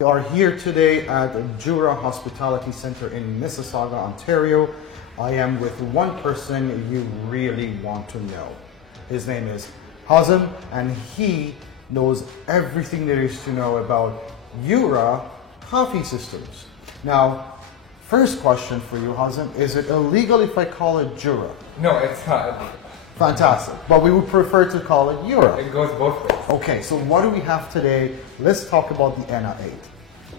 We are here today at Jura Hospitality Center in Mississauga, Ontario. I am with one person you really want to know. His name is Hazem, and he knows everything there is to know about Jura coffee systems. Now, first question for you, Hazem, is it illegal if I call it Jura? No, it's not. Fantastic, but we would prefer to call it Jura. It goes both ways. Okay, so what do we have today? Let's talk about the ENA 8.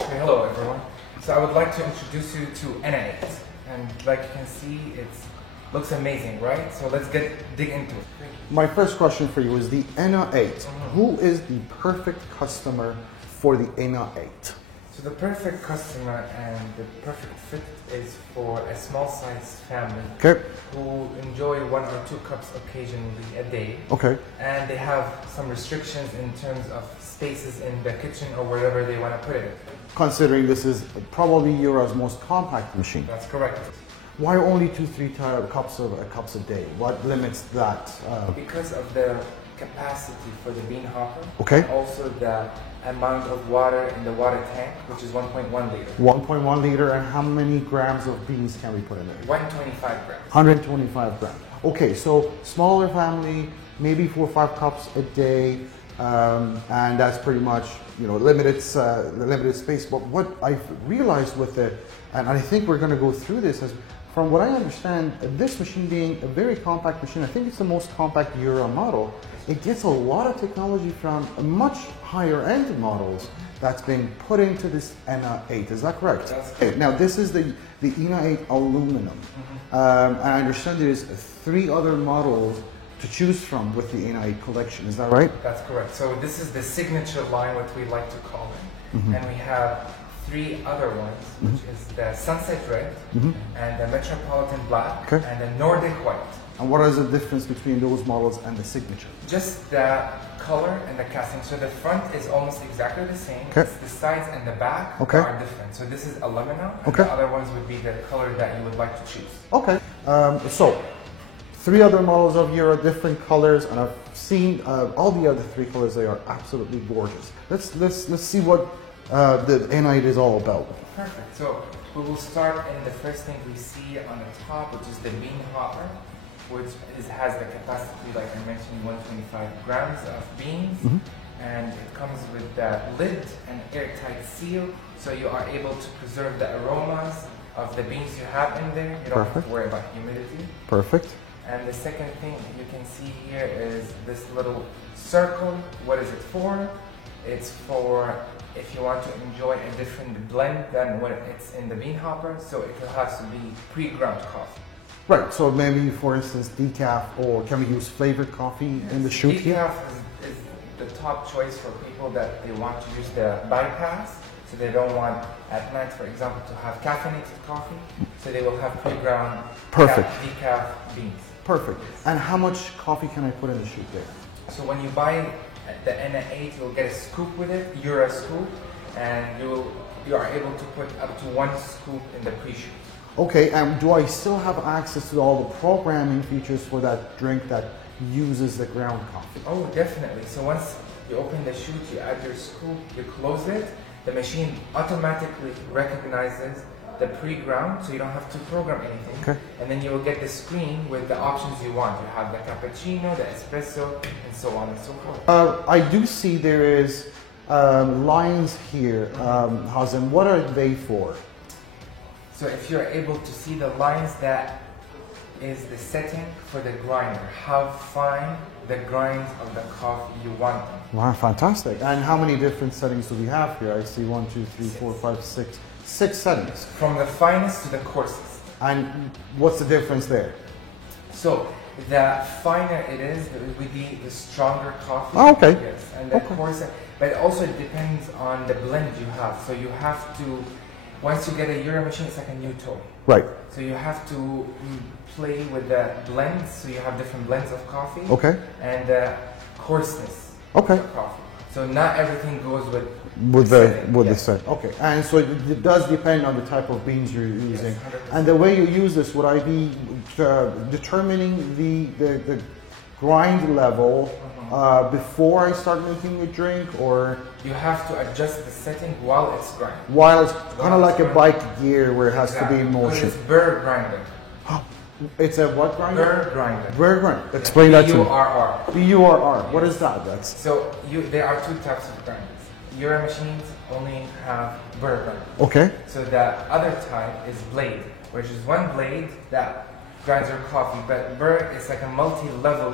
Okay, hello everyone. So I would like to introduce you to ENA 8. And like you can see, it looks amazing, right? So let's dig into it. My first question for you is the ENA 8. Who is the perfect customer for the ENA 8? So the perfect customer and the perfect fit is for a small sized family who enjoy 1 or 2 cups occasionally a day. Okay. And they have some restrictions in terms of spaces in the kitchen or wherever they want to put it. Considering this is probably Jura's most compact machine. That's correct. Why only 2-3 cups a day? What limits that? Because of the capacity for the bean hopper. Okay. Also the amount of water in the water tank, which is 1.1 liter. 1.1 liter, and how many grams of beans can we put in there? 125 grams. 125 grams. Okay, so smaller family, maybe 4 or 5 cups a day, and that's pretty much limited space. But what I've realized with it, and I think we're going to go through this, is from what I understand, this machine being a very compact machine, I think it's the most compact Jura model. It gets a lot of technology from much higher end models that's been put into this ENA 8. Is that correct? That's correct. Now this is the ENA 8 aluminum. And I understand there's 3 other models to choose from with the ENA 8 collection. Is that right? That's correct. So this is the signature line, what we like to call it. And we have 3 other ones, which is the Sunset Red, and the Metropolitan Black, and the Nordic White. And what is the difference between those models and the signature? Just the color and the casting. So the front is almost exactly the same. It's the sides and the back are different. So this is aluminum, and the other ones would be the color that you would like to choose. Okay. So 3 other models of Jura, different colors, and I've seen all the other 3 colors. They are absolutely gorgeous. Let's see what the ENA 8 is all about. Perfect. So we will start in the first thing we see on the top, which is the bean hopper, which has the capacity, like I mentioned, 125 grams of beans, and it comes with the lid and airtight seal, so you are able to preserve the aromas of the beans you have in there. You don't have to worry about humidity. Perfect. And the second thing you can see here is this little circle. What is it for? It's for if you want to enjoy a different blend than what it's in the bean hopper, so it has to be pre-ground coffee. Right, so maybe for instance decaf, or can we use flavored coffee in the chute here? Decaf is the top choice for people that they want to use the bypass, so they don't want at night, for example, to have caffeinated coffee, so they will have pre-ground decaf beans. Perfect. And how much coffee can I put in the chute there? So when you buy the ENA 8, you'll get a scoop with it, Jura scoop, and you are able to put up to 1 scoop in the pre-shoot. Okay, and do I still have access to all the programming features for that drink that uses the ground coffee? Oh, definitely. So once you open the chute, you add your scoop, you close it, the machine automatically recognizes the pre-ground, so you don't have to program anything. And then you will get the screen with the options you want. You have the cappuccino, the espresso, and so on and so forth. I do see there is lines here, Hazem. What are they for? So if you're able to see the lines, that is the setting for the grinder, how fine the grinds of the coffee you want them. Wow, fantastic. And how many different settings do we have here? I see 1, 2, 3, 4, 5, 6 settings. From the finest to the coarsest. And what's the difference there? So the finer it is, it will be the stronger coffee. Oh, okay. Yes, and the coarser. But also it depends on the blend you have. So you have to, once you get a Jura machine, it's like a new toy. Right. So you have to play with the blends. So you have different blends of coffee. And the coarseness of coffee. So not everything goes with the set. Okay, and so it does depend on the type of beans you're using. Yes, and the way you use this, would I be determining the grind level before I start making a drink, or You have to adjust the setting while it's grinding. while it's kind of like a bike gear where it has to be in Because motion? it's burr grinding. It's a what grinder? Burr grinding. Burr grinder. Explain that to me. BURR. BURR. What is that? That's So there are two types of grinders. Your machines only have burr grinder. okay. So the other type is blade, which is one blade that grinds your coffee, but burr is like a multi-level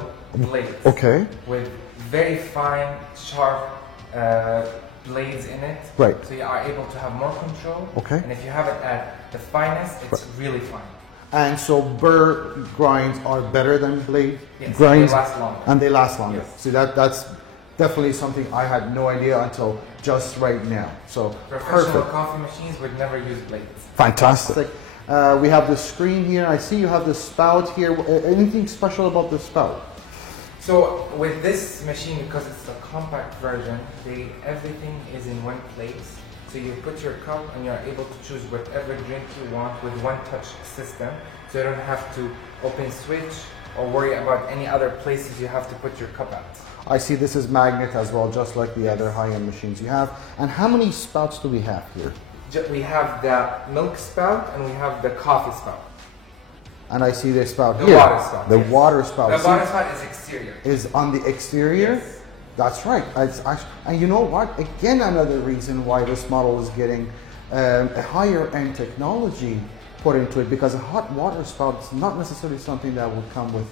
blade. Okay. With very fine, sharp blades in it. Right. So you are able to have more control. Okay. And if you have it at the finest, it's really fine. And so burr grinds are better than blade Yes, grinds, they last longer. and they last longer. Yes. See that's definitely something I had no idea until just right now. So Professional perfect, coffee machines would never use blades. fantastic. We have the screen here. I see you have the spout here. Anything special about the spout? So with this machine, because it's a compact version, everything is in one place. So you put your cup and you're able to choose whatever drink you want with one touch system. So you don't have to open switch or worry about any other places you have to put your cup at. I see this is magnet as well, just like the other high-end machines you have. And how many spouts do we have here? We have the milk spout and we have the coffee spout. And I see the spout The here. water spout, The yes. water spout. The See? water spout is exterior. Is on the exterior. Yes. That's right. It's actually, and you know what? Again, another reason why this model is getting a higher end technology put into it, because a hot water spout is not necessarily something that would come with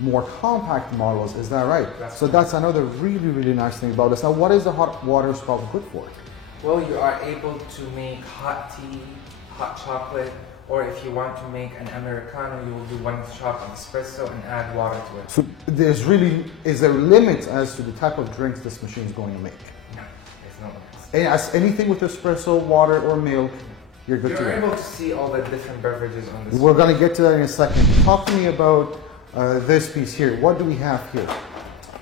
more compact models. Is that right? So that's another really, really nice thing about this. Now, what is the hot water spout good for? Well, you are able to make hot tea, hot chocolate, or if you want to make an Americano, you will do one shot espresso and add water to it. So is there limits as to the type of drinks this machine is going to make? No, there's no limits. And as anything with espresso, water, or milk, you're good to You're go. able to see all the different beverages on this. We're going to get to that in a second. Talk to me about this piece here. What do we have here?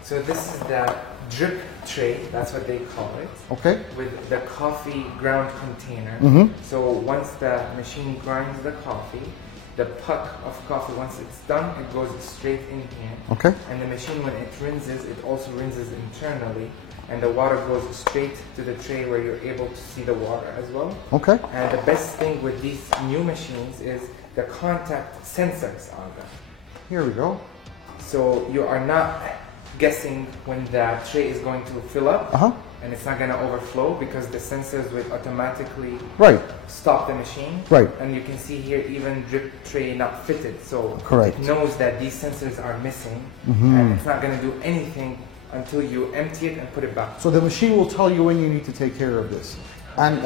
So this is the drip tray, that's what they call it, Okay. with the coffee ground container. Mhm. So once the machine grinds the coffee, the puck of coffee, once it's done, it goes straight in here. Okay. And the machine, when it rinses, it also rinses internally. And the water goes straight to the tray where you're able to see the water as well. Okay. And the best thing with these new machines is the contact sensors on them. Here we go. So you are not guessing when the tray is going to fill up, Uh huh. and it's not going to overflow because the sensors will automatically Right. stop the machine. Right. And you can see here even drip tray not fitted, so Correct. it knows that these sensors are missing, and it's not going to do anything until you empty it and put it back. So the machine will tell you when you need to take care of this. And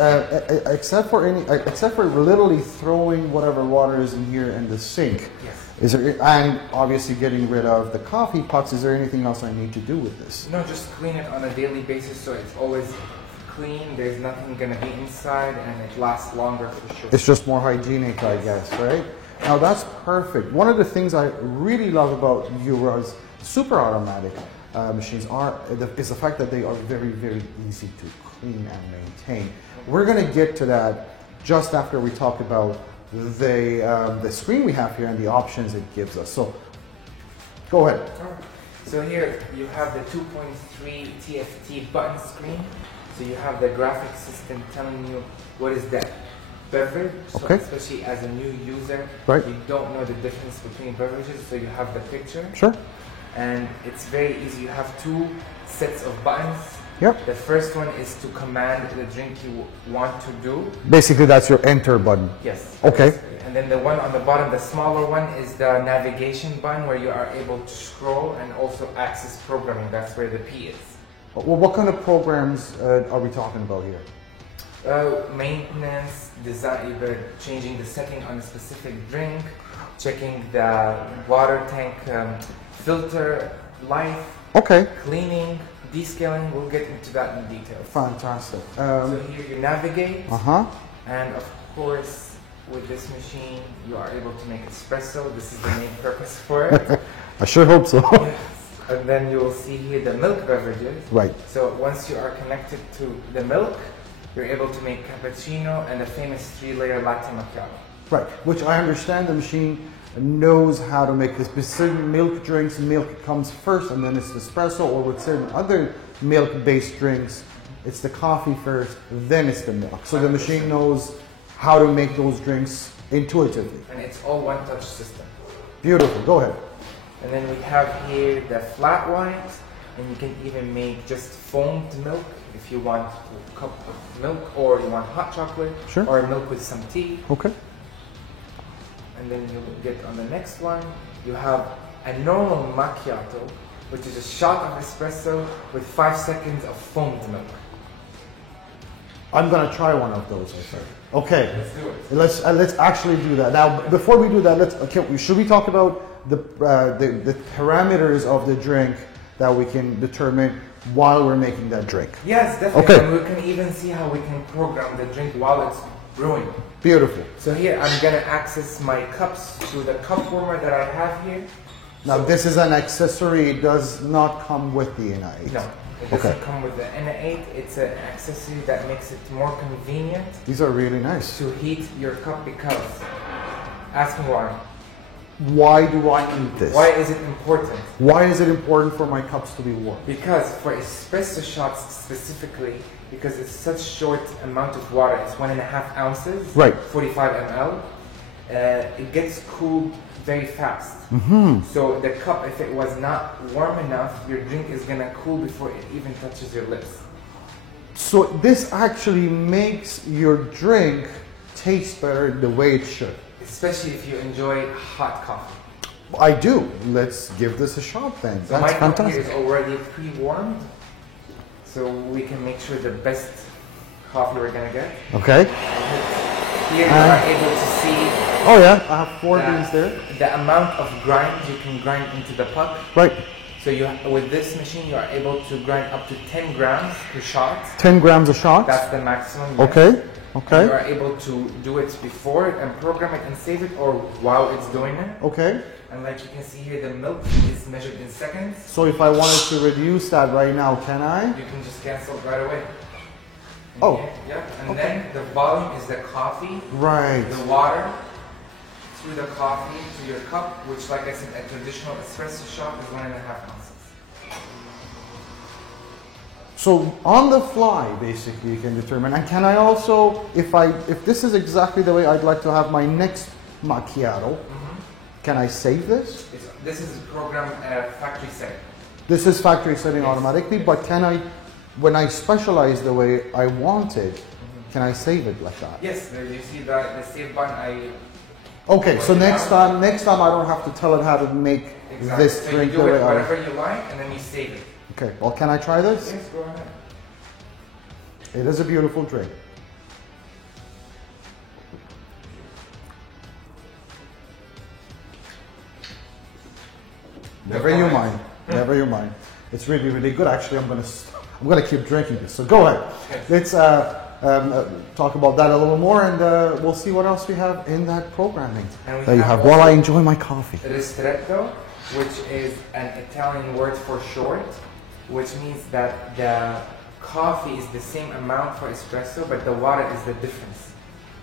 except for literally throwing whatever water is in here in the sink, Yes. is there, and obviously getting rid of the coffee pucks, is there anything else I need to do with this? No, just clean it on a daily basis so it's always clean. There's nothing going to be inside, and it lasts longer for sure. It's just more hygienic, I guess, right? Now that's perfect. One of the things I really love about Ura's super automatic machines is the fact that they are very, very easy to clean and maintain. We're going to get to that just after we talk about the screen we have here and the options it gives us. So go ahead. Alright. So here you have the 2.3 TFT button screen. So you have the graphic system telling you what is that beverage. So Okay. especially as a new user, Right. you don't know the difference between beverages. So you have the picture, Sure. and it's very easy. You have two sets of buttons. Yep. The first one is to command the drink you want to do. Basically, that's your enter button. Yes. Okay. And then the one on the bottom, the smaller one, is the navigation button where you are able to scroll and also access programming. That's where the P is. Well, what kind of programs are we talking about here? Maintenance, design, either changing the setting on a specific drink, checking the water tank filter life, Okay. cleaning, descaling. We'll get into that in detail. Fantastic. So here you navigate, Uh-huh. and of course, with this machine, you are able to make espresso. This is the main purpose for it. I sure hope so. Yes. And then you will see here the milk beverages. Right. So once you are connected to the milk, you're able to make cappuccino and the famous 3-layer latte macchiato. Right, which I understand the machine knows how to make this. With certain milk drinks, milk comes first and then it's espresso, or with certain other milk-based drinks, it's the coffee first, then it's the milk. So the machine knows how to make those drinks intuitively. And it's all one-touch system. Beautiful, go ahead. And then we have here the flat white, and you can even make just foamed milk if you want a cup of milk, or you want hot chocolate, Sure. or milk with some tea. Okay. And then you get on the next one, you have a normal macchiato, which is a shot of espresso with 5 seconds of foamed milk. I'm gonna try one of those, I think. Okay. Let's do it. Let's actually do that. Now, before we do that, should we talk about the parameters of the drink that we can determine while we're making that drink? Yes, definitely. Okay. And we can even see how we can program the drink while it's brewing. Beautiful. So here I'm gonna access my cups through the cup warmer that I have here. Now, this is an accessory. It does not come with the NI8. No, it doesn't come with the N8. It's an accessory that makes it more convenient These are really nice. to heat your cup, because, ask me why. Why do I need this? Why is it important? Why is it important for my cups to be warm? Because for espresso shots specifically, because it's such short amount of water, it's 1.5 ounces, Right. 45 ml, it gets cooled very fast. So the cup, if it was not warm enough, your drink is gonna cool before it even touches your lips. So this actually makes your drink taste better the way it should. Especially if you enjoy hot coffee. I do. Let's give this a shot then. So That's my cup here fantastic. is already pre-warmed, so we can make sure the best coffee we're gonna get. Okay. Here you are able to see Oh yeah, I have 4 beans there. the amount of grind you can grind into the puck. Right. So with this machine, you are able to grind up to 10 grams per shot. 10 grams a shot. That's the maximum. Yes. Okay. And Okay. you are able to do it before and program it and save it, or while it's doing it. Okay. And like you can see here, the milk is measured in seconds. So if I wanted to reduce that right now, can I? You can just cancel it right away. Oh. Yeah. And then the volume is the coffee, Right. the water, through the coffee to your cup, which, like I said, a traditional espresso shot is 1.5 ounces. So on the fly, basically, you can determine. And can I also, if this is exactly the way I'd like to have my next macchiato, can I save this? This is programmed factory setting. This is factory setting Yes. automatically, but can I, when I specialize the way I want it, can I save it like that? Yes, there you see the save button. Okay, so next time I don't have to tell it how to make Exactly. this So drink you the do way it I whatever you like, and then you save it. Okay, well, can I try this? Yes, go ahead. It is a beautiful drink. Never you mind. Never you mind. It's really, really good. Actually, I'm gonna keep drinking this. So go ahead. Let's talk about that a little more, and we'll see what else we have in that programming And we that you have have while I also enjoy my coffee. Ristretto, which is an Italian word for short, which means that the coffee is the same amount for espresso, but the water is the difference.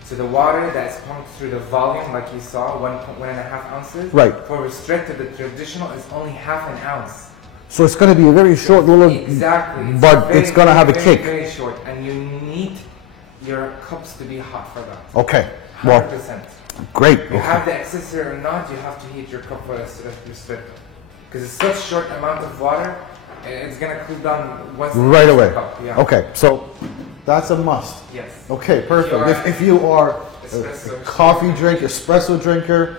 So the water that is pumped through the volume, like you saw, 1.5 ounces. Right. For Ristretto, the traditional is only half an ounce. So it's gonna be a very short little, Exactly. but it's gonna have a very, kick. Very short, and you need your cups to be hot for that. Okay. Well, 100%. great. You have the accessory or not, you have to heat your cup for Ristretto. Because it's such short amount of water, it's gonna cool down once it Right hits the away. cup. Yeah. Okay, so that's a must. Yes. Okay, perfect. If you are a Espresso. coffee drink, espresso drinker,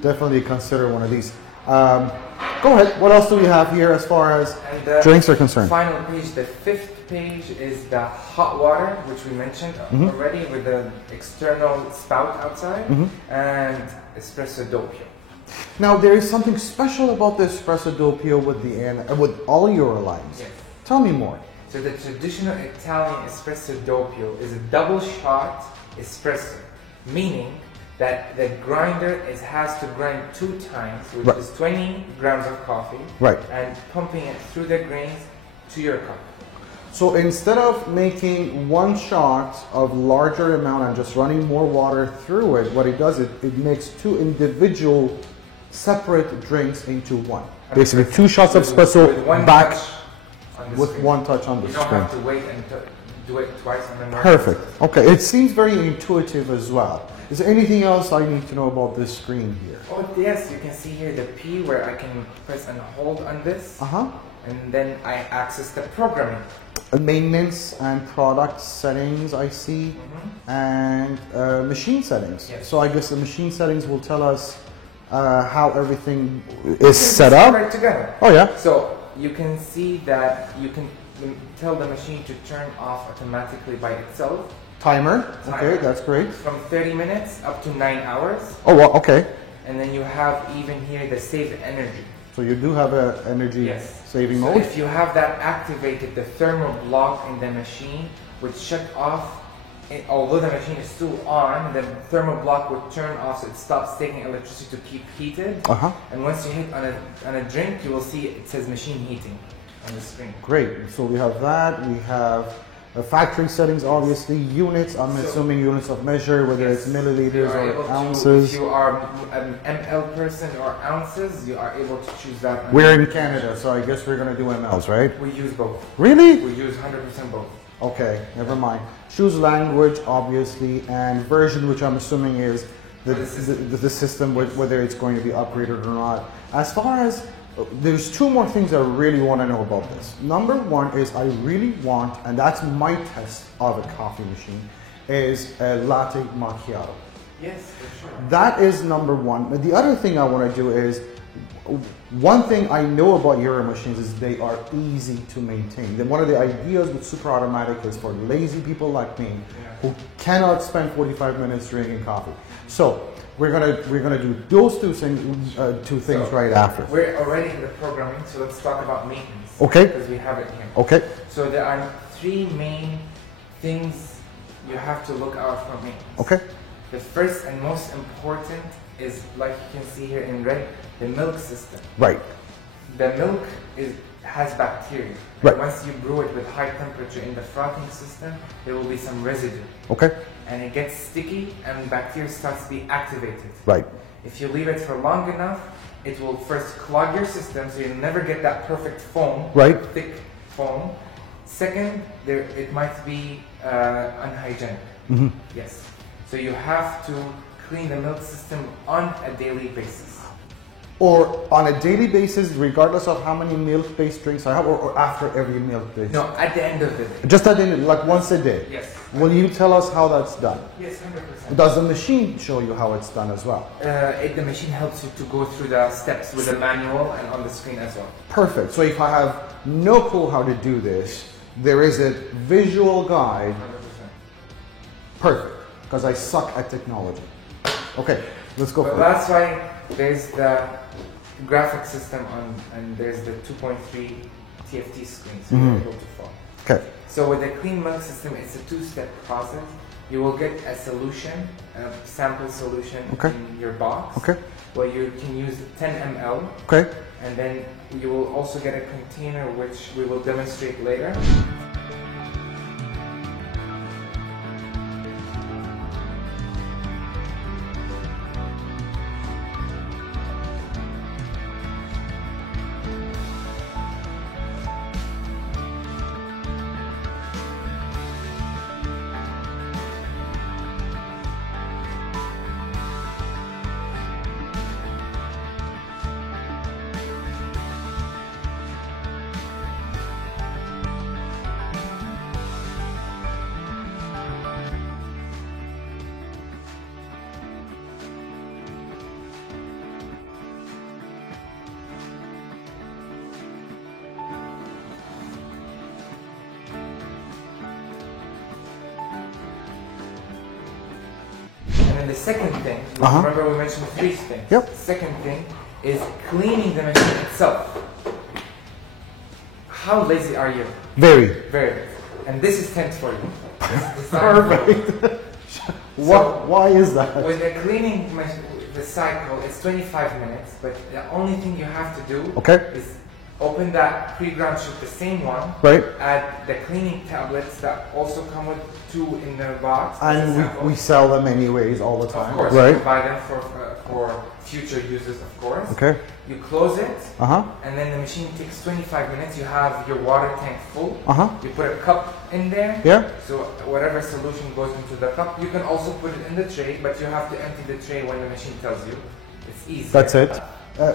definitely consider one of these. Go ahead. What else do we have here as far as And the drinks are concerned? final page, the 5th page, is the hot water, which we mentioned already, with the external spout outside, and espresso doppio. Now, there is something special about the espresso doppio with all your lines. Yes. Tell me more. So the traditional Italian espresso doppio is a double shot espresso, meaning that the grinder has to grind 2 times, which Right. is 20 grams of coffee, Right. and pumping it through the grains to your cup. So instead of making one shot of larger amount and just running more water through it, what it does, it makes two individual separate drinks into one. Basically, two shots of espresso back with one touch on the screen. You screen. don't have to wait and do it twice on the market. Perfect. Okay, it seems very intuitive as well. Is there anything else I need to know about this screen here? Oh yes, you can see here the P where I can press and hold on this. And then I access the programming. Maintenance and product settings I see, and machine settings. Yes. So I guess the machine settings will tell us how everything is set up. Right together. Oh yeah. So you can see that you can tell the machine to turn off automatically by itself. Timer. Okay, that's great. From 30 minutes up to 9 hours. Oh well, okay. And then you have even here the save energy. So you do have an energy saving mode? If you have that activated, the thermal block in the machine would shut off. Although the machine is still on, the thermal block would turn off so it stops taking electricity to keep heated. And once you hit on a drink, you will see it says machine heating on the screen. Great. So we have that. We have factory settings, obviously. Units, I'm assuming units of measure, whether it's milliliters or ounces. If you are an ml person or ounces, you are able to choose that. We're in Canada, so I guess we're going to do mLs, right? We use both. Really? We use 100% both. Okay, never mind. Choose language, obviously, and version, which I'm assuming is the system, whether it's going to be upgraded or not. As far as there's two more things I really want to know about this. Number one is I really want, and that's my test of a coffee machine, is a latte macchiato. Yes, for sure. That is number one. The other thing I want to do is, one thing I know about Euro machines is they are easy to maintain. Then one of the ideas with super automatic is for lazy people like me who cannot spend 45 minutes drinking coffee. So we're gonna do those two things right after. We're already in the programming, so let's talk about maintenance. Okay. Because we have it here. Okay. So there are three main things you have to look out for maintenance. Okay. The first and most important is, like you can see here in red, the milk system. Right. The milk has bacteria. Right. Once you brew it with high temperature in the frothing system, there will be some residue. Okay. And it gets sticky and bacteria starts to be activated. Right. If you leave it for long enough, it will first clog your system, so you'll never get that perfect foam, right, thick foam. Second, it might be unhygienic. Yes. So you have to clean the milk system on a daily basis. Or on a daily basis, regardless of how many milk-based drinks I have, or after every milk-based? No, at the end of the day. Just at the end, like once a day? Yes. Will you tell us how that's done? Yes, 100%. Does the machine show you how it's done as well? The machine helps you to go through the steps with the manual and on the screen as well. Perfect. So if I have no clue how to do this, there is a visual guide. 100%. Perfect. Because I suck at technology. Okay, let's go. But that's why there's the graphic system and there's the 2.3 TFT screen, so you're able to follow. Okay. So with the clean milk system, it's a two-step process. You will get a solution, a sample solution in your box. Okay. Where you can use 10 ml. Okay. And then you will also get a container which we will demonstrate later. And the second thing, remember we mentioned three things. Yep. Second thing is cleaning the machine itself. How lazy are you? Very. Very. And this is tent for you. Perfect. Why is that? With the cleaning the cycle, it's 25 minutes, but the only thing you have to do is Open that pre-ground sheet, the same one. Right. Add the cleaning tablets that also come with 2 in the box. And we sell them anyways all the time. Of course, right? you can buy them for future uses, of course. Okay. You close it, Uh-huh. and then the machine takes 25 minutes. You have your water tank full. Uh-huh. You put a cup in there. Yeah. So whatever solution goes into the cup, you can also put it in the tray, but you have to empty the tray when the machine tells you. It's easy. That's it.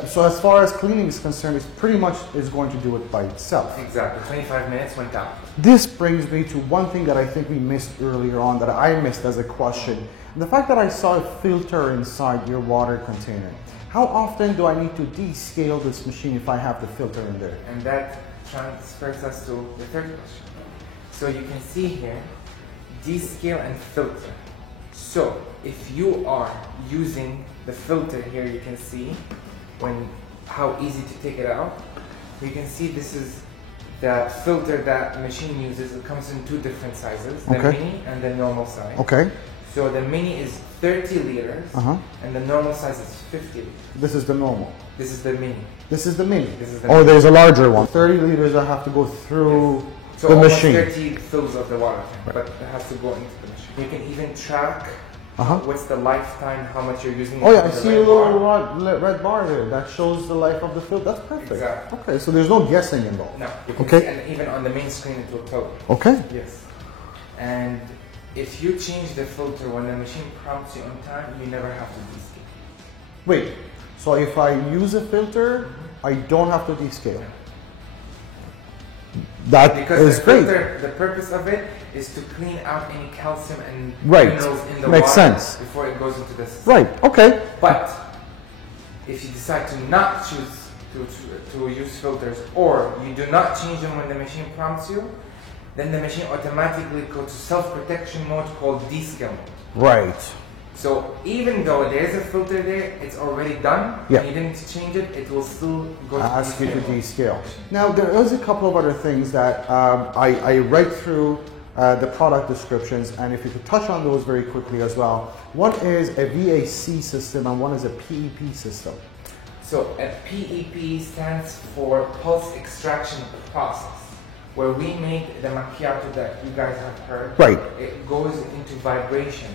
So as far as cleaning is concerned, it's pretty much is going to do it by itself. Exactly. 25 minutes went out. This brings me to one thing that I think we missed earlier on, that I missed as a question. The fact that I saw a filter inside your water container. How often do I need to descale this machine if I have the filter in there? And that transfers us to the third question. So you can see here, descale and filter. So if you are using the filter here, you can see how easy to take it out. You can see this is the filter that the machine uses. It comes in 2 different sizes, the mini and the normal size. Okay. So the mini is 30 liters and the normal size is 50 liters. This is the normal. This is the mini. This is the mini. This is the mini. There's a larger one. 30 liters I have to go through so the almost machine. 30 fills of the water tank, but it has to go into the machine. You can even track what's the lifetime, how much you're using. Oh yeah, I see a little red bar there. That shows the life of the filter. That's perfect. Exactly. Okay, so there's no guessing involved. No. You can see, and even on the main screen it will tell you. Okay. Yes. And if you change the filter when the machine prompts you on time, you never have to descale. Wait, so if I use a filter, I don't have to descale? That is great. Filter, the purpose of it is to clean out any calcium and right. minerals in the Makes water sense. before it goes into the system. Right, okay. But if you decide to not choose to use filters, or you do not change them when the machine prompts you, then the machine automatically goes to self-protection mode called descale mode. Right. So even though there is a filter there, it's already done. Yeah. You didn't change it, it will still go to ask you to descale mode. descale. Now there is a couple of other things that I read through the product descriptions, and if you could touch on those very quickly as well. One is a VAC system and one is a PEP system. So a PEP stands for Pulse Extraction Process, where we make the macchiato that you guys have heard. Right. It goes into vibration.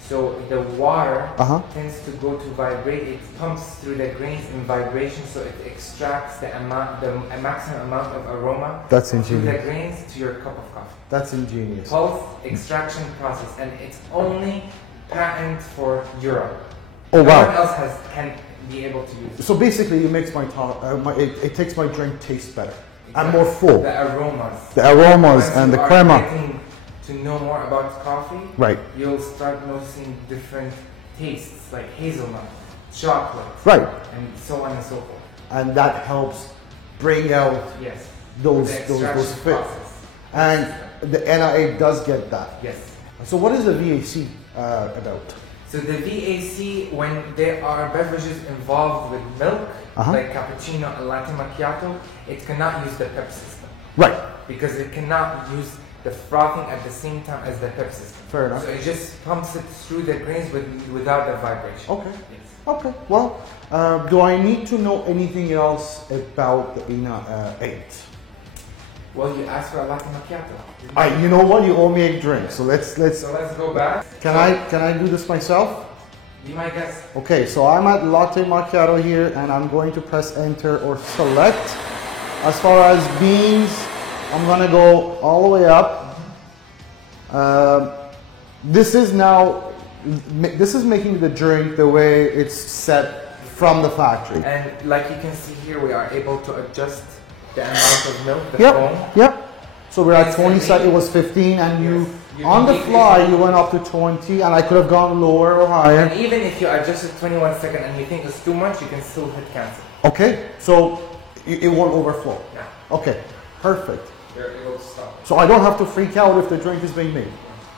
So the water tends to go to vibrate. It pumps through the grains in vibration, so it extracts a maximum amount of aroma through the grains to your cup of coffee. That's ingenious. Pulse extraction process, and it's only patent for Europe. Oh wow! No one else can be able to use it. So basically, it makes it takes my drink taste better and more full. The aromas. The aromas and the crema. To know more about coffee, right? You'll start noticing different tastes like hazelnut, chocolate, right, and so on and so forth. And that helps bring out those fits. And the NIA does get that. Yes. So what is the VAC about? So the VAC, when there are beverages involved with milk, like cappuccino and latte macchiato, it cannot use the PEP system. Right. Because it cannot use the frothing at the same time as the PEP system. Fair enough. So it just pumps it through the grains without the vibration. Okay. Yes. Okay. Well, do I need to know anything else about the ENA 8? Well, you asked for a latte macchiato. You know what? You owe me a drink, so let's. So let's go back. Can I do this myself? Be my guest. Okay, so I'm at latte macchiato here, and I'm going to press enter or select. As far as beans, I'm gonna go all the way up. This is making the drink the way it's set from the factory. And like you can see here, we are able to adjust the amount of milk, the foam. Yep. So we're at 20, it was 15, and you on the fly, you went up to 20, and I could have gone lower or higher. And even if you adjust it 21 seconds and you think it's too much, you can still hit cancel. Okay, so it won't overflow. No. Okay, perfect. You're able to stop. So I don't have to freak out if the drink is being made.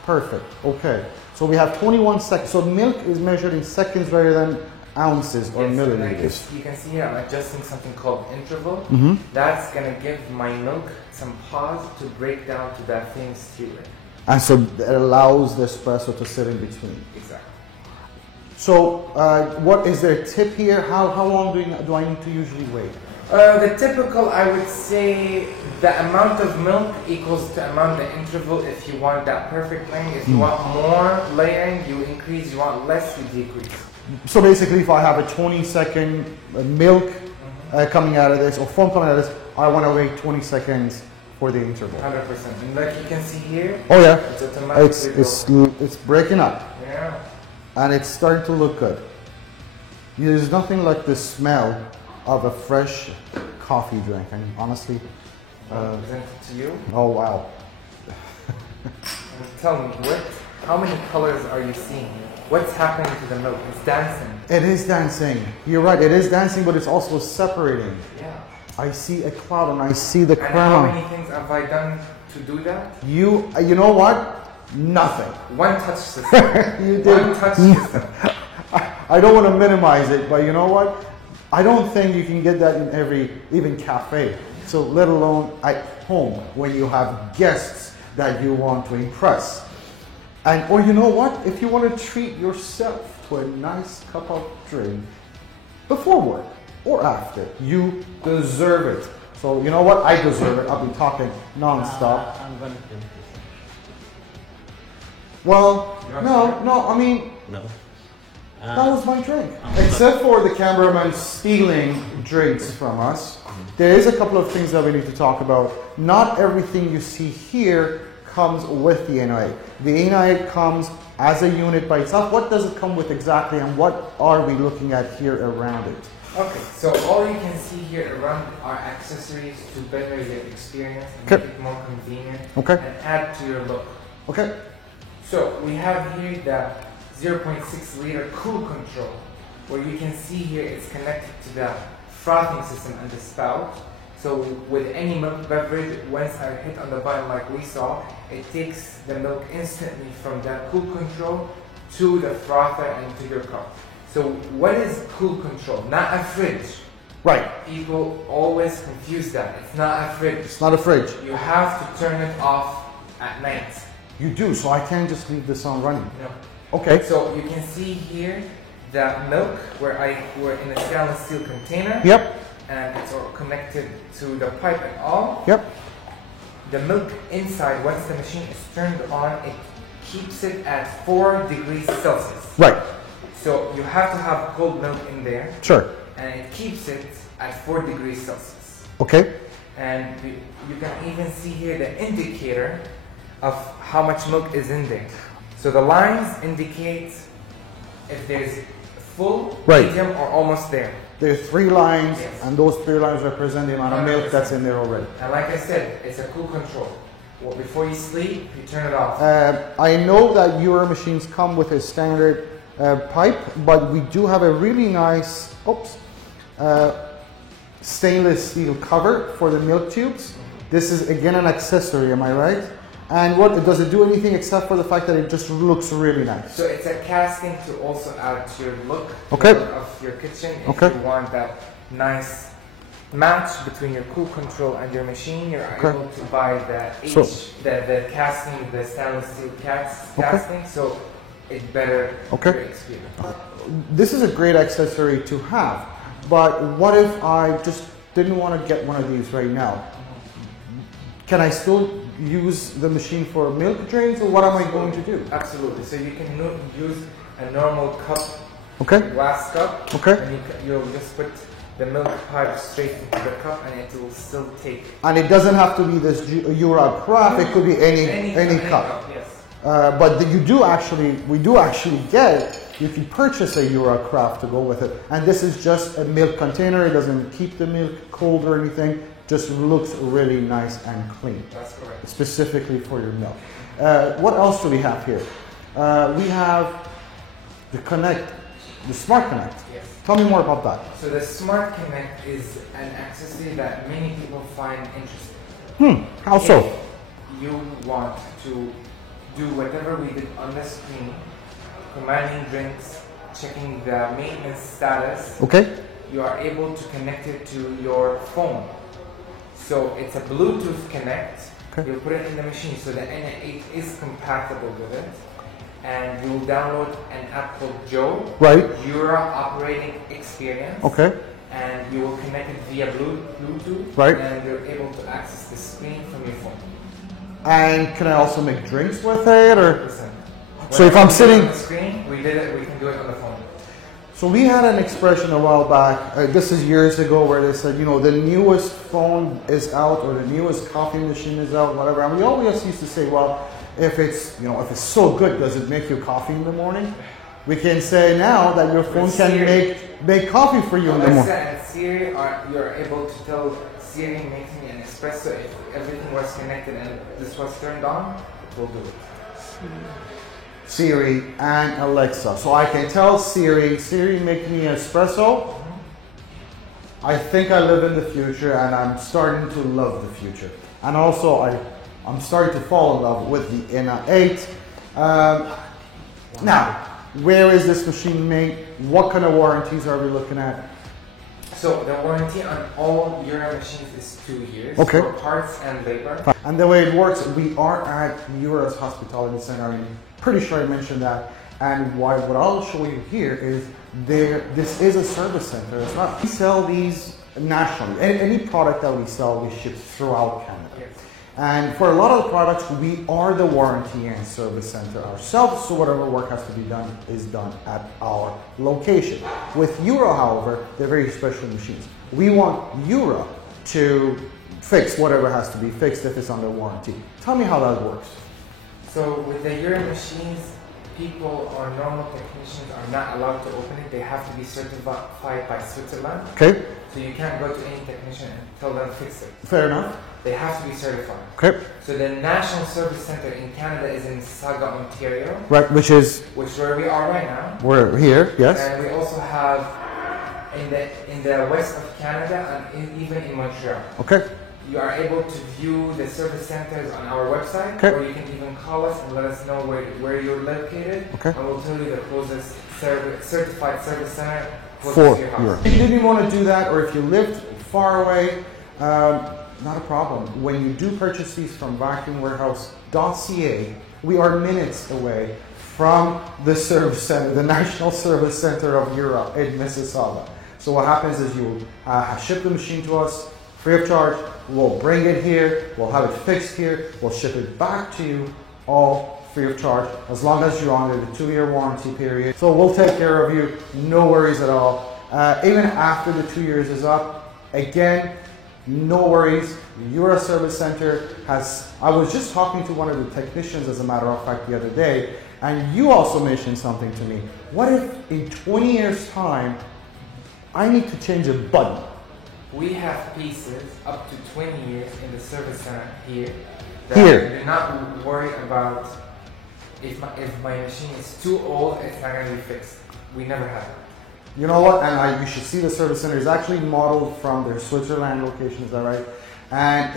Perfect. Okay. So we have 21 seconds. So milk is measured in seconds rather than ounces or milliliters. You can see here I'm adjusting something called interval. That's going to give my milk some pause to break down to that famous tea rate. And so it allows the espresso to sit in between. Exactly. So what is there a tip here? How long do I need to usually wait? The typical, I would say, the amount of milk equals the amount of interval if you want that perfect layering. If you want more layering, you increase. You want less, you decrease. So basically, if I have a 20-second milk coming out of this, or foam coming out of this, I want to wait 20 seconds for the interval. 100%. And like you can see here, Oh yeah, it's automatically it's breaking up, yeah. and it's starting to look good. There's nothing like the smell of a fresh coffee drink. I mean, honestly. Present it to you. Oh wow. Tell me, how many colors are you seeing? What's happening to the milk? It's dancing. It is dancing. You're right. It is dancing, but it's also separating. Yeah. I see a cloud and I see the And kernel. how many things have I done to do that? You know what? Nothing. One touch system. You did. One touch system. I don't want to minimize it, but you know what? I don't think you can get that in every, even cafe. So let alone at home when you have guests that you want to impress. And, or you know what? If you want to treat yourself to a nice cup of drink before work or after, you deserve it. So you know what? I deserve it. I've been talking non-stop. I'm going to drink this. Well, no, I mean, No. that was my drink. Except for the cameraman stealing drinks from us. There is a couple of things that we need to talk about. Not everything you see here comes with the A98. The A98 comes as a unit by itself. What does it come with exactly, and what are we looking at here around it? Okay, so all you can see here around are accessories to better your experience and make it more convenient and add to your look. Okay. So we have here the 0.6 liter cool control, where you can see here it's connected to the frothing system and the spout. So with any milk beverage, once I hit on the button like we saw, it takes the milk instantly from that cool control to the frother and to your cup. So what is cool control? Not a fridge. Right. People always confuse that. It's not a fridge. It's not a fridge. You have to turn it off at night. You do, so I can't just leave this on running. No. Okay. So you can see here the milk we're in a stainless steel container. Yep. And it's all connected to the pipe and all. Yep. The milk inside, once the machine is turned on, it keeps it at 4 degrees Celsius. Right. So you have to have cold milk in there. Sure. And it keeps it at 4 degrees Celsius. Okay. And you can even see here the indicator of how much milk is in there. So the lines indicate if there's full, medium, or almost there. There's 3 lines, and those 3 lines represent the amount of milk that's in there already. And like I said, it's a cool control. Well, before you sleep, you turn it off. I know that your machines come with a standard pipe, but we do have a really nice, stainless steel cover for the milk tubes. This is again an accessory, am I right? And what does it do anything except for the fact that it just looks really nice? So it's a casting to also add to your look of your kitchen. If you want that nice match between your cool control and your machine, you're able to buy the casting, the stainless steel casting, so it better your experience. This is a great accessory to have, but what if I just didn't want to get one of these right now? Can I still use the machine for milk drains, or what am I going to do? Absolutely. So you can use a normal cup, glass cup, and you'll just put the milk pipe straight into the cup, and it will still take. And it doesn't have to be this Jura Craft. It could be any cup. Yes. But we do actually get. You can purchase a Jura Craft to go with it, and this is just a milk container. It doesn't keep the milk cold or anything. Just looks really nice and clean. That's correct. Specifically for your milk. What else do we have here? We have the Connect, the Smart Connect. Yes. Tell me more about that. So the Smart Connect is an accessory that many people find interesting. How so? If you want to do whatever we did on the screen, commanding drinks, checking the maintenance status, you are able to connect it to your phone. So it's a Bluetooth connect. You'll put it in the machine, so the A98 is compatible with it. And you'll download an app called Joe. Right. Jura operating experience. and you will connect it via Bluetooth, Right. and you're able to access the screen from your phone. And can I also make drinks with it, or? 100%. So if I'm sitting- on the screen, we can do it on the phone. So we had an expression a while back, this is years ago, where they said, you know, the newest phone is out or the newest coffee machine is out, whatever. And we always used to say, well, if it's so good, does it make you coffee in the morning? We can say now that your phone can make coffee for you in the morning. Alexa and Siri, you're able to tell Siri, make me an espresso. If everything was connected and this was turned on, it will do it. Siri and Alexa. So I can tell Siri, make me an espresso. I think I live in the future, and I'm starting to love the future. And also I'm starting to fall in love with the Ina 8. Now, where is this machine made? What kind of warranties are we looking at? So the warranty on all Jura machines is 2 years, okay, for parts and labor. And the way it works, we are at Jura's Hospitality Center. I'm pretty sure I mentioned that. And what I'll show you here is this is a service center as well. We sell these nationally. Any product that we sell, we ship throughout Canada. Yes. And for a lot of the products, we are the warranty and service center ourselves, so whatever work has to be done is done at our location. With Jura, however, they're very special machines. We want Jura to fix whatever has to be fixed if it's under warranty. Tell me how that works. So with the Jura machines, people or normal technicians are not allowed to open it. They have to be certified by Switzerland. Okay. So you can't go to any technician and tell them fix it. Fair enough. They have to be certified. Okay. So the National Service Center in Canada is in Saga, Ontario. Right, which where we are right now. We're here, yes. And we also have in the west of Canada and even in Montreal. Okay. You are able to view the service centers on our website, okay, or you can even call us and let us know where you're located. Okay. And we'll tell you the closest certified service center for to your house. If you didn't want to do that, or if you lived far away, not a problem. When you do purchase these from vacuumwarehouse.ca, we are minutes away from the service center, the National Service Center of Jura in Mississauga. So what happens is you ship the machine to us free of charge. We'll bring it here, we'll have it fixed here, we'll ship it back to you, all free of charge, as long as you're under the 2-year warranty period. So we'll take care of you, no worries at all. Even after the 2 years is up, again, no worries. Jura Service Center has, I was just talking to one of the technicians, as a matter of fact, the other day, and you also mentioned something to me. What if in 20 years' time, I need to change a button? We have pieces up to 20 years in the service center here. Do not worry about if my machine is too old, it's not going to be fixed. We never have it. You know what? And you should see the service center is actually modeled from their Switzerland location. Is that right? And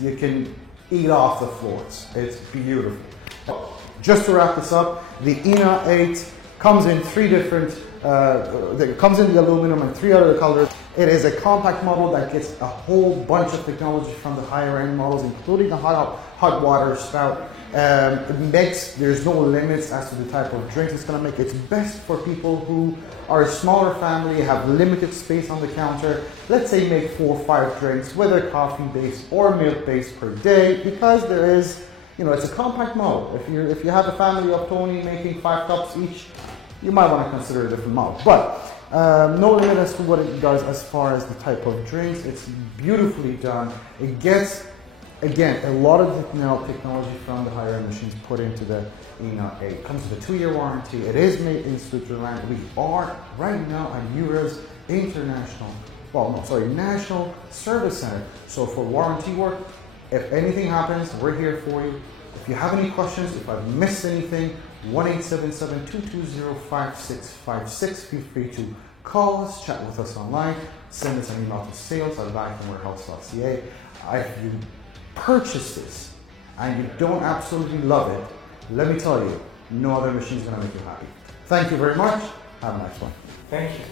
you can eat off the floors. It's beautiful. Just to wrap this up, the Ina 8 comes in 3 different. It comes in the aluminum and 3 other colors. It is a compact model that gets a whole bunch of technology from the higher end models, including the hot water spout. There's no limits as to the type of drinks it's going to make. It's best for people who are a smaller family, have limited space on the counter. Let's say make 4 or 5 drinks, whether coffee based or milk based per day, because there is, it's a compact model. If you have a family of 20 making 5 cups each, you might want to consider a different model. But no limit as to what it does as far as the type of drinks. It's beautifully done. It gets, again, a lot of the technology from the higher end machines put into the Ina 8. It comes with a 2-year warranty. It is made in Switzerland. We are right now at Jura's National Service Center. So for warranty work, if anything happens, we're here for you. If you have any questions, if I've missed anything, 1-877-220-5656. Feel free to call us, chat with us online, send us an email to sales@vacuumwarehouse.ca. If you purchase this and you don't absolutely love it, let me tell you, no other machine is going to make you happy. Thank you very much. Have a nice one. Thank you.